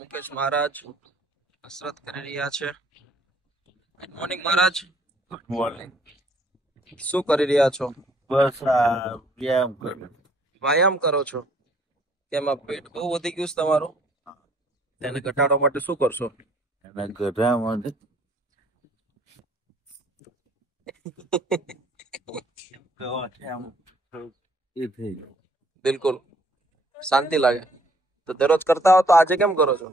મુકેશ મહારાજ કસરત કરી રહ્યા છે. ગુડ મોર્નિંગ મહારાજ. Good morning. શું કરી રહ્યા છો? બસ આ વ્યાયામ કરું. વ્યાયામ કરો છો? તેમાં પેટ બહુ વધી ગયું છે તમારું, તેને ઘટાડવા માટે શું કરશો? એના ગધામાં એ થઈ ગયું. બિલકુલ શાંતિ લાગે. તો દરરોજ કરતા હો તો આજે કેમ કરો છો?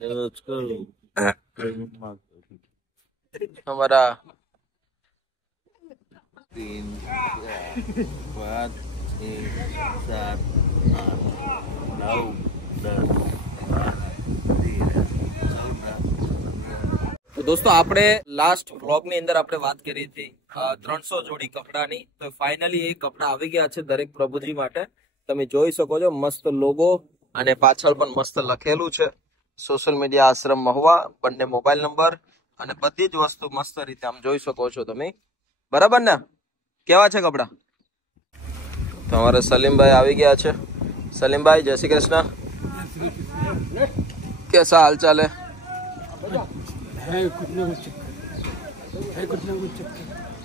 દરરોજ કરું. અમારા 3, 4, 5, 6, 7, 8, 9, 10, 11, 12, 13, 14. તો દોસ્તો આપણે લાસ્ટ વ્લોગ ની અંદર આપણે વાત કરી હતી 300 જોડી કપડાની. તો ફાઇનલી એ કપડા આવી ગયા છે દરેક પ્રભુજી માટે. તમે જોઈ શકો છો મસ્ત લોગો અને પાછળ પણ મસ્ત લખેલું છે સોશિયલ મીડિયા આશ્રમ મહુવા, બંને મોબાઈલ નંબર અને બધી જ વસ્તુ મસ્ત રીતે આમ જોઈ શકો છો તમે. બરાબર ને? કેવા છે કપડા? તમારે સલીમભાઈ આવી ગયા છે. સલીમભાઈ જય શ્રી કૃષ્ણ. कैसा हाल चाल है?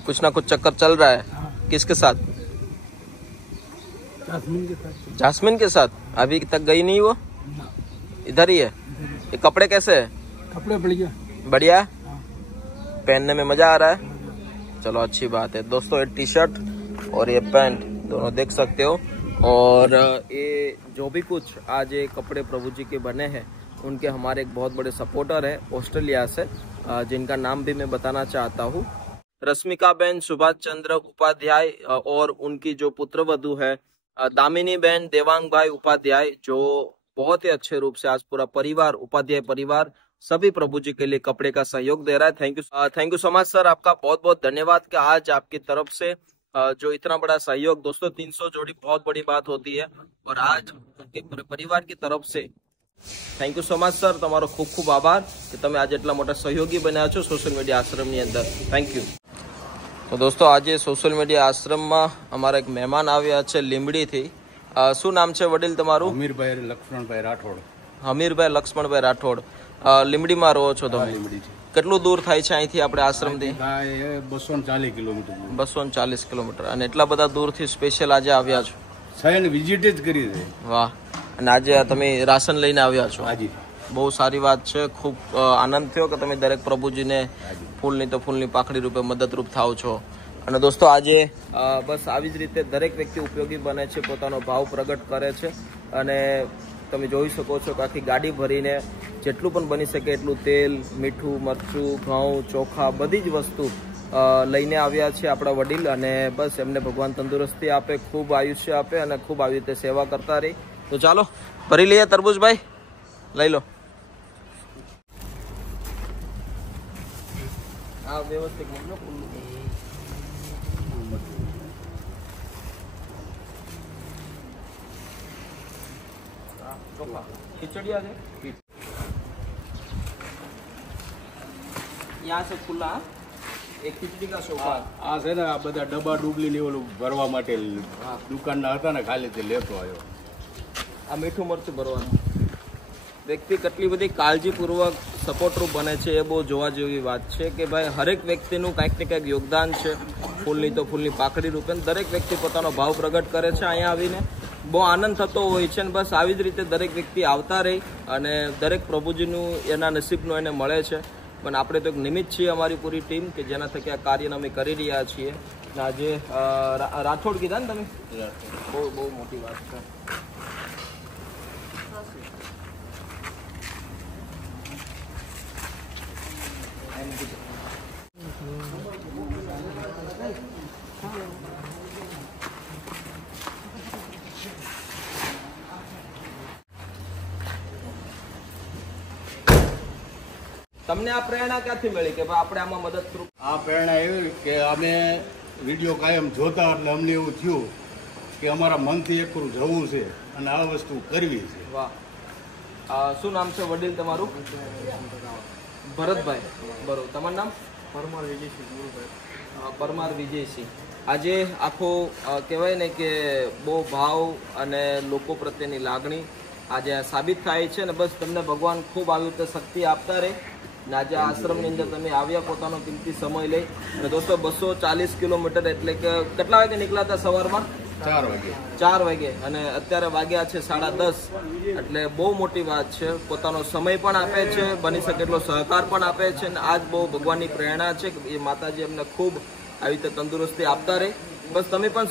कुछ ना कुछ चक्कर चल रहा है. किसके साथ? जास्मिन के साथ. अभी तक गई नहीं वो? इधर ही है. ये कपड़े कैसे है? कपड़े बढ़िया बढ़िया है? पहनने में मजा आ रहा है? चलो अच्छी बात है दोस्तों. ये टी शर्ट और ये पैंट दोनों देख सकते हो. और ये जो भी कुछ आज ये कपड़े प्रभु जी के बने हैं उनके हमारे एक बहुत बड़े सपोर्टर है ऑस्ट्रेलिया से, जिनका नाम भी मैं बताना चाहता हूँ. रश्मिका बहन सुभाष चंद्र उपाध्याय और उनकी जो पुत्र वधू है दामिनी बहन देवांग भाई उपाध्याय, जो बहुत ही अच्छे रूप से आज पूरा परिवार उपाध्याय परिवार सभी प्रभु जी के लिए कपड़े का सहयोग दे रहा है. Thank you so much sir. आपका बहुत बहुत धन्यवाद कि आज आपकी तरफ से जो इतना बड़ा सहयोग. दोस्तों 300 जोड़ी बहुत बड़ी बात होती है और आज उनके पूरे परिवार की तरफ से thank you so much sir. તમારો ખૂબ ખૂબ આભાર કે તમે આજે એટલા મોટા સહયોગી બન્યા છો સોશિયલ મીડિયા આશ્રમની અંદર. Thank you. તો દોસ્તો આજે સોશિયલ મીડિયા આશ્રમમાં અમારા એક મહેમાન આવ્યા છે લીંબડીથી. શું નામ છે વડીલ તમારું? હમીરભાઈ લક્ષ્મણભાઈ રાઠોડ. હમીરભાઈ લક્ષ્મણભાઈ રાઠોડ. લીંબડીમાં રહો છો તમે? કેટલું દૂર થાય છે અહીંથી આપણે આશ્રમથી? 240 કિલોમીટર. 240 કિલોમીટર. અને એટલા બધા દૂરથી સ્પેશિયલ આજે આવ્યા છો? સાહેબ વિઝિટ જ કરી છે. વાહ. અને આજે તમે રાશન લઈને આવ્યા છો? હાજી. બહુ સારી વાત છે. ખૂબ આનંદ થયો કે તમે દરેક પ્રભુજીને ફૂલની તો ફૂલની પાખડી રૂપે મદદરૂપ થાવ છો. અને દોસ્તો આજે બસ આવી જ રીતે દરેક વ્યક્તિ ઉપયોગી બને છે, પોતાનો ભાવ પ્રગટ કરે છે. અને તમે જોઈ શકો છો કે આખી ગાડી ભરીને જેટલું પણ બની શકે એટલું તેલ, મીઠું, મરચું, ઘઉં, ચોખા બધી જ વસ્તુ લઈને આવ્યા છે આપણા વડીલ. અને બસ એમને ભગવાન તંદુરસ્તી આપે, ખૂબ આયુષ્ય આપે અને ખૂબ આવી રીતે સેવા કરતા રહી. તો ચાલો ભરી લઈએ તરબૂજભાઈ, લઈ લો. આ વ્યવસ્થિત મોકલો. खिचड़िया है यहाँ से खुला एक खिचड़ी का सोफा. આ છે ને આ બધા ડબ્બા ડુબલી ને ઓલું ભરવા માટે દુકાનના હતા ને ખાલી તે લેતો આવ્યો. આ મીઠું મરચું ભરવાનું. વ્યક્તિ કેટલી બધી કાળજીપૂર્વક સપોર્ટરૂપ બને છે એ બહુ જોવા જેવી વાત છે કે ભાઈ હરેક વ્યક્તિનું કંઈક ને કંઈક યોગદાન છે. ફૂલની તો ફૂલની પાકડી રૂપે દરેક વ્યક્તિ પોતાનો ભાવ પ્રગટ કરે છે. અહીંયા આવીને બહુ આનંદ થતો હોય છે. અને બસ આવી જ રીતે દરેક વ્યક્તિ આવતા રહી અને દરેક પ્રભુજીનું એના નસીબનું એને મળે છે. પણ આપણે તો એક નિમિત્ત છીએ અમારી પૂરી ટીમ કે જેના થકી આ કાર્યને અમે કરી રહ્યા છીએ. આજે રાઠોડ કીધા ને તમે? બહુ બહુ મોટી વાત છે. તમને આ પ્રેરણા ક્યાંથી મળી કે ભાઈ આપણે આમાં મદદરૂપ? આ પ્રેરણા એવી કે અમે વિડીયો કાયમ જોતા એટલે અમને એવું થયું કે અમારા મનથી એકરું જવું છે અને આ વસ્તુ કરવી છે. વાહ. શું નામ છે વડીલ તમારું? ભરતભાઈ. બરોબર. તમારું નામ? પરમાર વિજયસિંહ. પરમાર વિજયસિંહ. આજે આખો કહેવાય ને કે બહુ ભાવ અને લોકો પ્રત્યેની લાગણી આજે સાબિત થાય છે ને બસ તમને ભગવાન ખૂબ આવી રીતે શક્તિ આપતા રહે ને આજે આશ્રમની અંદર તમે આવ્યા પોતાનો કિંમતી સમય લઈ અને દોસ્તો 240 કિલોમીટર એટલે કે કેટલા વાગે નીકળ્યા હતા સવારમાં 4 વાગે અને અત્યારે વાગ્યા છે 10:30 એટલે બહુ મોટી વાત છે પોતાનો સમય પણ આપે છે બની શકે એટલો સહકાર પણ આપે છે અને આજ બહુ ભગવાનની પ્રેરણા છે કે એ માતાજી એમને ખૂબ આવી રીતે તંદુરસ્તી આપતા રહે બસ તમે પણ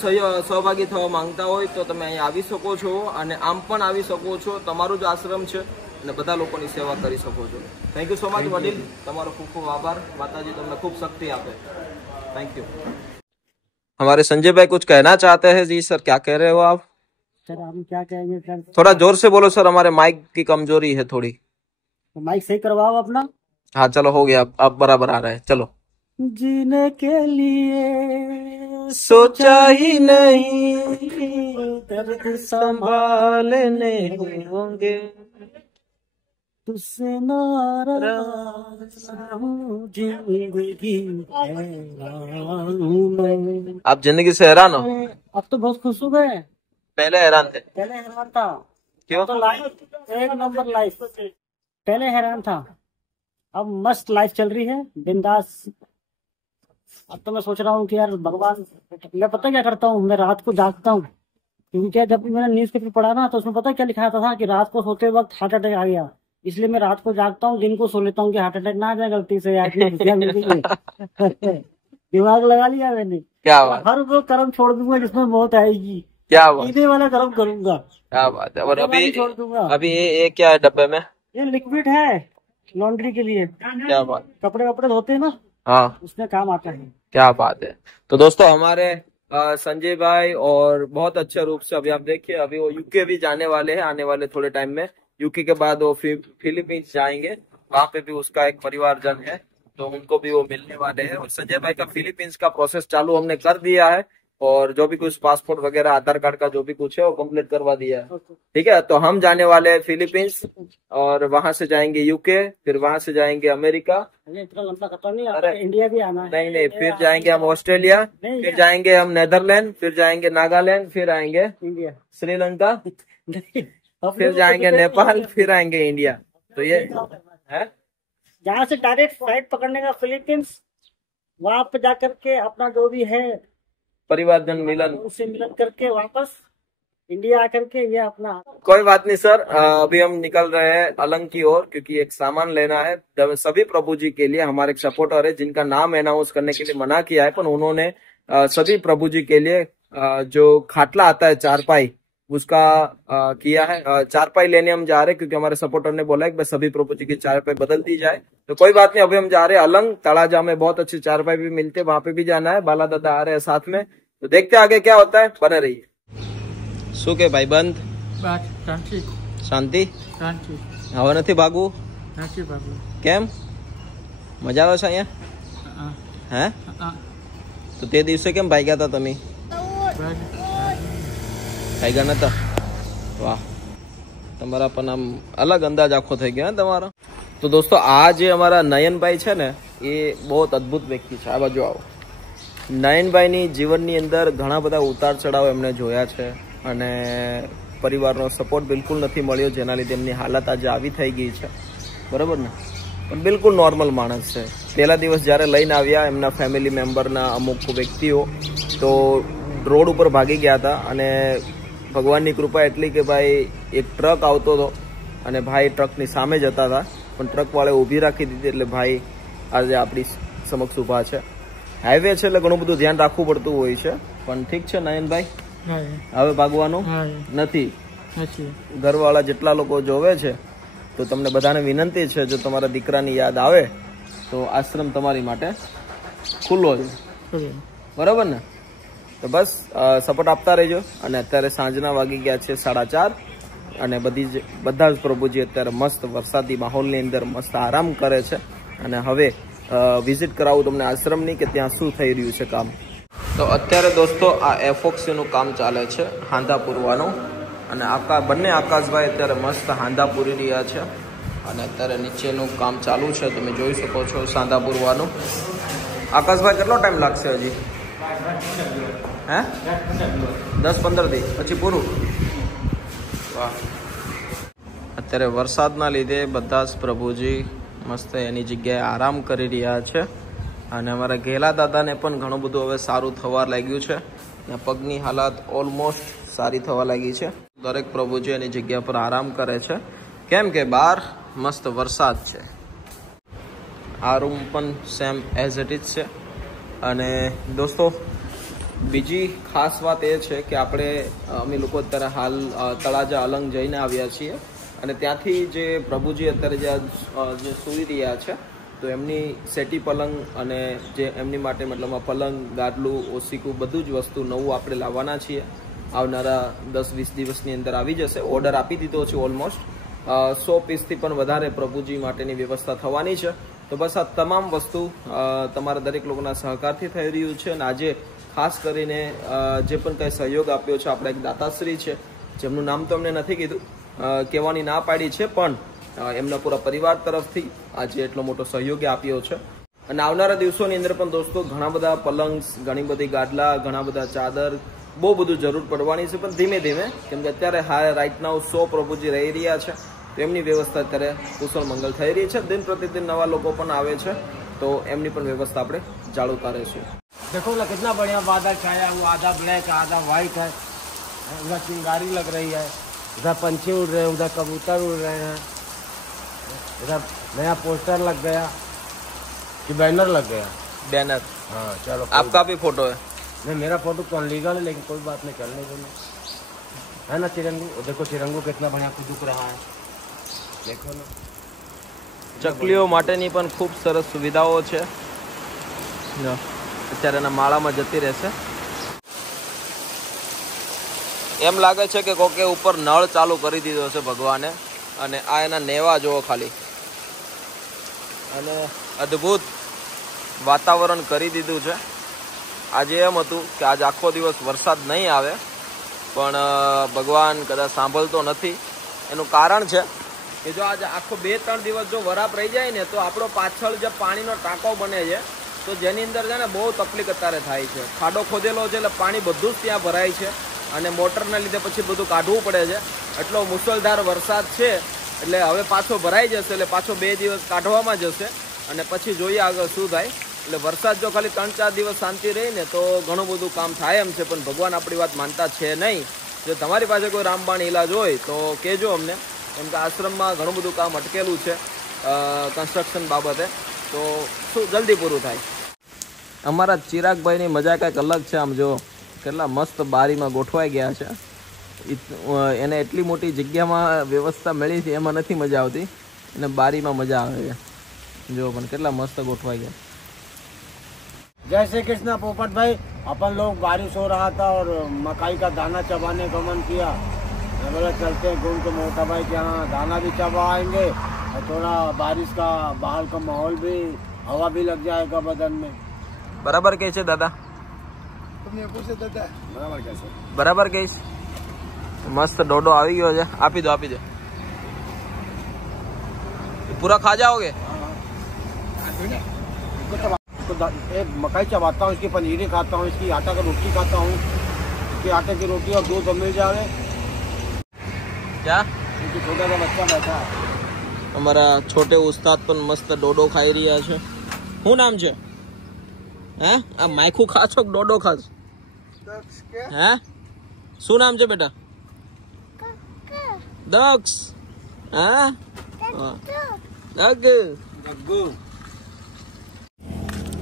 સહભાગી થવા માંગતા હોય તો તમે અહીં આવી શકો છો અને આમ પણ આવી શકો છો તમારું જ આશ્રમ છે અને બધા લોકોની સેવા કરી શકો છો થેન્ક યુ સો મચ વડીલ તમારો ખૂબ ખૂબ આભાર માતાજી તમને ખૂબ શક્તિ આપે थैंक यू हमारे संजय भाई कुछ कहना चाहते हैं जी सर क्या कह रहे हो आप सर हम क्या कहेंगे सर थोड़ा जोर से बोलो सर हमारे माइक की कमजोरी है थोड़ी तो माइक सही करवाओ अपना हाँ चलो हो गया अब बराबर आ रहा है चलो जीने के लिए सोचा ही नहीं दर्द संभालने होंगे तुझसे नाराज हूँ जिंदगी हैरान हूँ मैं। आप जिंदगी से हैरान हो अब तो बहुत खुश हो गए पहले हैरान थे पहले हैरान था क्यों तो लाइफ एक नंबर लाइफ पहले हैरान था अब मस्त लाइफ चल रही है बिंदास अब तो मैं सोच रहा हूँ कि यार भगवान मैं पता क्या करता हूँ मैं रात को जागता हूँ क्योंकि क्या जब भी मैंने न्यूज पेपर पढ़ा ना तो उसमें पता क्या लिखा था कि रात को सोते वक्त हार्ट अटैक आ गया इसलिए मैं रात को जागता हूँ दिन को सो लेता हूँ कि हार्ट अटैक ना आ जाए गलती से यार दिमाग लगा लिया मैंने क्या बात हर वो कर्म छोड़ दूंगा जिसमें मौत आएगी क्या बात पीने वाला कर्म करूंगा क्या बात है और अभी छोड़ दूंगा अभी ये क्या है डब्बे में ये लिक्विड है लॉन्ड्री के लिए क्या बात कपड़े वपड़े धोते हैं ना हाँ उसमें काम आता है क्या बात है तो दोस्तों हमारे संजय भाई और बहुत अच्छे रूप से अभी आप देखिए अभी वो यूके भी जाने वाले हैं आने वाले थोड़े टाइम में यूके के बाद वो फिलीपींस जाएंगे वहां पे भी उसका एक परिवारजन है तो उनको भी वो मिलने वाले हैं और संजय भाई का फिलीपींस का प्रोसेस चालू हमने कर दिया है और जो भी कुछ पासपोर्ट वगैरह आधार कार्ड का जो भी कुछ है वो कंप्लीट करवा दिया है ठीक है तो हम जाने वाले हैं फिलीपींस और वहां से जाएंगे यूके फिर वहां से जाएंगे अमेरिका इतना लंबा खत्म नहीं अरे इंडिया भी आना है नहीं फिर जाएंगे हम ऑस्ट्रेलिया फिर जाएंगे हम नेदरलैंड फिर जाएंगे नागालैंड फिर आएंगे इंडिया श्रीलंका फिर जाएंगे नेपाल फिर आएंगे इंडिया तो ये है जहाँ से डायरेक्ट फ्लाइट पकड़ने का फिलीपींस वहां पे जाकर के अपना जो भी है परिवारजन मिलन उससे मिलन करके वापस इंडिया आकर के ये अपना कोई बात नहीं सर अभी हम निकल रहे हैं अलंग की ओर क्योंकि एक सामान लेना है सभी प्रभु जी के लिए हमारे एक सपोर्टर है जिनका नाम अनाउंस करने के लिए मना किया है पर उन्होंने सभी प्रभु जी के लिए जो खाटला आता है चारपाई उसका किया है चारपाई लेने हम जा रहे हैं क्योंकि हमारे सपोर्टर ने बोला है कि सभी प्रभु जी की चारपाई बदल दी जाए तो कोई बात नहीं अभी हम जा रहे हैं अलंग तड़ाजा में बहुत अच्छी चारपाई भी मिलते हैं वहां पे भी जाना है बाला दादा आ रहे हैं साथ में तो देखते हैं आगे क्या होता है बने रहिए શું કે ભાઈબંધ શાંતિ હવે નથી ભાગવું કેમ મજા આવે છે અહીંયા હે તો તે દિવસે કેમ ભાગ્યા હતા તમે ભાગ્યા નતા વાહ તમારા પણ આમ અલગ અંદાજ આખો થઈ ગયો તમારો તો દોસ્તો આ જે અમારા નયનભાઈ છે ને એ બહુ અદ્ભુત વ્યક્તિ છે આ બાજુ આવો નયનભાઈની જીવનની અંદર ઘણા બધા ઉતાર ચઢાવ એમને જોયા છે અને પરિવારનો સપોર્ટ બિલકુલ નથી મળ્યો જેના લીધે એમની હાલત આજે આવી થઈ ગઈ છે બરાબર ને પણ બિલકુલ નોર્મલ માણસ છે પહેલા દિવસ જ્યારે લઈને આવ્યા એમના ફેમિલી મેમ્બરના અમુક વ્યક્તિઓ તો રોડ ઉપર ભાગી ગયા હતા અને ભગવાનની કૃપા એટલી કે ભાઈ એક ટ્રક આવતો હતો અને ભાઈ ટ્રકની સામે જતા હતા પણ ટ્રકવાળે ઊભી રાખી દીધી એટલે ભાઈ આજે આપણી સમક્ષ ઊભા છે હાઈવે છે એટલે ઘણું બધું ધ્યાન રાખવું પડતું હોય છે પણ ઠીક છે નયનભાઈ હવે ભાગવાનું નથી ઘરવાળા જેટલા લોકો જોવે છે તો તમને બધાને વિનંતી છે જો તમારા દીકરાની યાદ આવે તો આશ્રમ તમારી માટે ખુલ્લો છે બરાબર ને તો બસ સપોર્ટ આપતા રહેજો અને અત્યારે સાંજના વાગી ગયા છે 4:30 અને બધા જ પ્રભુજી અત્યારે મસ્ત વરસાદી માહોલની અંદર મસ્ત આરામ કરે છે અને હવે વિઝિટ કરાવું તમને આશ્રમની કે ત્યાં શું થઈ રહ્યું છે કામ તો અત્યારે દોસ્તો આ એફોક્સીનું કામ ચાલે છે હાંધા પૂરવાનું અને બંને આકાશભાઈ અત્યારે મસ્ત હાંધા પૂરી રહ્યા છે અને અત્યારે નીચેનું કામ ચાલુ છે તમે જોઈ શકો છો સાંધા પૂરવાનું આકાશભાઈ કેટલો ટાઈમ લાગશે હજી હે 10-15 દી પછી પૂરું વાહ અત્યારે વરસાદના લીધે બધા જ પ્રભુજી મસ્ત એની જગ્યાએ આરામ કરી રહ્યા છે અને અમારા ઘેલા દાદાને પણ ઘણું બધું હવે સારું થવા લાગ્યું છે. પગની હાલત ઓલમોસ્ટ સારી થવા લાગી છે. દરેક પ્રભુજી એની જગ્યા પર આરામ કરે છે કેમ કે બહાર મસ્ત વરસાદ છે. આ રૂમ પણ સેમ એઝ ઇટ ઇઝ છે. અને દોસ્તો બીજી ખાસ વાત એ છે કે અમે લોકો અત્યારે હાલ તળાજા અલંગ જઈને આવ્યા છીએ અને ત્યાંથી જે પ્રભુજી અત્યારે જે સૂઈ રહ્યા છે તો એમની સેટી પલંગ અને જે એમની માટે મતલબમાં પલંગ, ગાદલું, ઓસીકું બધું જ વસ્તુ નવું આપણે લાવવાના છીએ. આવનારા 10-20 દિવસની અંદર આવી જશે. ઓર્ડર આપી દીધો છે. ઓલમોસ્ટ 100 પીસથી પણ વધારે પ્રભુજી માટેની વ્યવસ્થા થવાની છે. તો બસ આ તમામ વસ્તુ તમારા દરેક લોકોના સહકારથી થઈ રહ્યું છે. અને આજે ખાસ કરીને જે પણ કંઈ સહયોગ આપ્યો છે આપણા એક દાતાશ્રી છે જેમનું નામ તો અમને નથી કીધું, કહેવાની ના પાડી છે, પણ એમના પૂરા પરિવાર તરફથી આજે એટલો મોટો સહયોગ આપ્યો છે. અને આવનારા દિવસોની અંદર પણ દોસ્તો ઘણા બધા પલંગ, ઘણી બધી ગાદલા, ઘણા બધા ચાદર, બહુ બધું જરૂર પડવાની છે. પણ ધીમે ધીમે, કેમ કે અત્યારે રાઈટ નાઉ 100 પ્રભુજી રહી રહ્યા છે તો એમની વ્યવસ્થા અત્યારે કુશળ મંગલ થઈ રહી છે. દિન પ્રતિદિન નવા લોકો પણ આવે છે તો એમની પણ વ્યવસ્થા આપણે જાળવતા રહીશું. देखो ना कितना बढ़िया बादल छाया हुआ, आधा ब्लैक आधा व्हाइट है. उधर चिंगारी लग रही है, उधर पंछी उड़ रहे हैं, उधर कबूतर उड़ रहे हैं, इधर नया पोस्टर लग गया कि बैनर लग गया. बैनर, हाँ चलो. आपका भी फोटो है? नहीं, मेरा फोटो तो अनलीगल है, लेकिन कोई बात नहीं, चलने दो है ना. तिरंगू देखो, तिरंगू कितना बढ़िया कुदुक रहा है, देखो ना. ચકલીઓ માટેની પણ ખૂબ સરસ સુવિધાઓ છે. અત્યારે એના માળામાં જતી રહેશે. એમ લાગે છે કે કોકે ઉપર નળ ચાલુ કરી દીધો છે ભગવાને. અને આ એના નેવા જોવો ખાલી. અને અદ્ભુત વાતાવરણ કરી દીધું છે. આજે એમ હતું કે આજ આખો દિવસ વરસાદ નહીં આવે, પણ ભગવાન કદાચ સાંભળતો નથી. એનું કારણ છે કે જો આજે આખો 2-3 દિવસ જો વરાપ રહી જાય ને તો આપણો પાછળ જે પાણીનો ટાંકો બને છે તો જેની અંદર છે ને બહુ તકલીફ અત્યારે થાય છે. ખાડો ખોદેલો છે એટલે પાણી બધું જ ત્યાં ભરાય છે અને મોટરના લીધે પછી બધું કાઢવું પડે છે. એટલો મુશળધાર વરસાદ છે એટલે હવે પાછો ભરાઈ જશે, એટલે પાછો 2 દિવસ કાઢવામાં જશે અને પછી જોઈએ આગળ શું થાય. એટલે વરસાદ જો ખાલી 3-4 દિવસ શાંતિ રહી ને તો ઘણું બધું કામ થાય એમ છે, પણ ભગવાન આપણી વાત માનતા છે નહીં. જો તમારી પાસે કોઈ રામબાણ ઈલાજ હોય તો કહેજો અમને, કેમ કે આશ્રમમાં ઘણું બધું કામ અટકેલું છે કન્સ્ટ્રક્શન બાબતે, તો શું જલ્દી પૂરું થાય. અમારા ચિરાગભાઈની મજા કંઈક અલગ છે. આમ જો કેટલા મસ્ત બારીમાં ગોઠવાઈ ગયા છે. એને એટલી મોટી જગ્યામાં વ્યવસ્થા મળી છે, એમાં નથી મજા આવતી, અને બારીમાં મજા આવે છે. જો પણ કેટલા મસ્ત ગોઠવાઈ ગયા. जय श्री कृष्ण पोपट भाई. अपन लोग बारिश हो रहा था और मकाई का दाना चबाने का मन किया. मैं बोला चलते हैं घूम के मोटा भाई के यहाँ दाना भी चबा आएंगे और थोड़ा बारिश का बाहर का माहौल भी, हवा भी लग जाएगा बदन में. बराबर કહે છે દાદા? तुमने पूछे दादा बराबर कैसे? બરાબર કહે છે. મસ્ત ડોડો આવી ગયો છે. આપી દો, આપી દો. પૂરા ખા જાઓગે? तो एक मकाई चबाता हूँ, इसकी पनीर खाता हूँ, इसकी आटा की रोटी खाता हूँ, इसकी आटे की रोटी और दूध मिल जाए. क्या? क्योंकि छोटा सा बच्चा बैठा है. અમારા છોટે ઉસ્તાદ પણ મસ્ત ડોડો ખાઈ રહ્યા છે. શું નામ છે? હે, આ માયખું ખાશો કે ડોડો ખાશ? હે, શું નામ છે બેટા? દક્ષ. હા, गग्गू.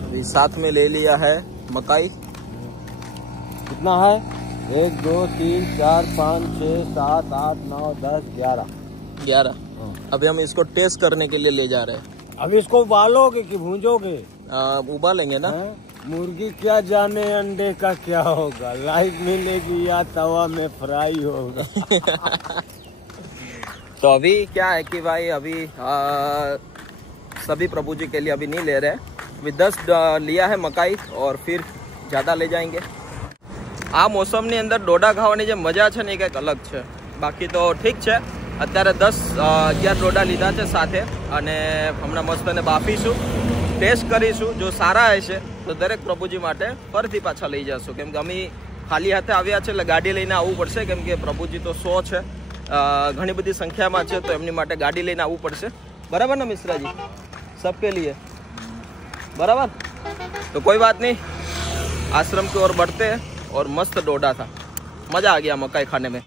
अभी साथ में ले लिया है मकाई. कितना है? 1 2 3 4 5 6 7 8 9 10 11. 11. अभी हम इसको टेस्ट करने के लिए ले जा रहे हैं. अब इसको उबालोगे कि भूंजोगे? उबालेंगे ना. मुर्गी क्या जाने अंडे का क्या होगा, लाइव मिलेगी या तवा में फ्राई होगा. तो अभी क्या है कि भाई अभी सभी प्रभु जी के लिए अभी नहीं ले रहे. अभी 10 लिया है मकाई और फिर ज़्यादा ले जाएंगे. આ મોસમની અંદર ડોડા ખાવાની જે મજા છે ને એ કંઈક અલગ છે. બાકી તો ઠીક છે. અત્યારે 10-11 ડોડા લીધા છે સાથે, અને હમણાં મસ્ત એને બાફીશું, ટેસ્ટ કરીશું. જો સારા હશે તો દરેક પ્રભુજી માટે ફરીથી પાછા લઈ જશું, કેમ કે અમે ખાલી હાથે આવ્યા છે એટલે ગાડી લઈને આવવું પડશે, કેમ કે પ્રભુજી તો 100 છે ઘણી બધી સંખ્યામાં છે તો એમની માટે ગાડી લઈને આવવું પડશે, બરાબર ને મિશ્રાજી? सबके लिए बराबर। तो कोई बात नहीं, आश्रम की ओर बढ़ते हैं। और मस्त डोडा था, मज़ा आ गया मकाई खाने में।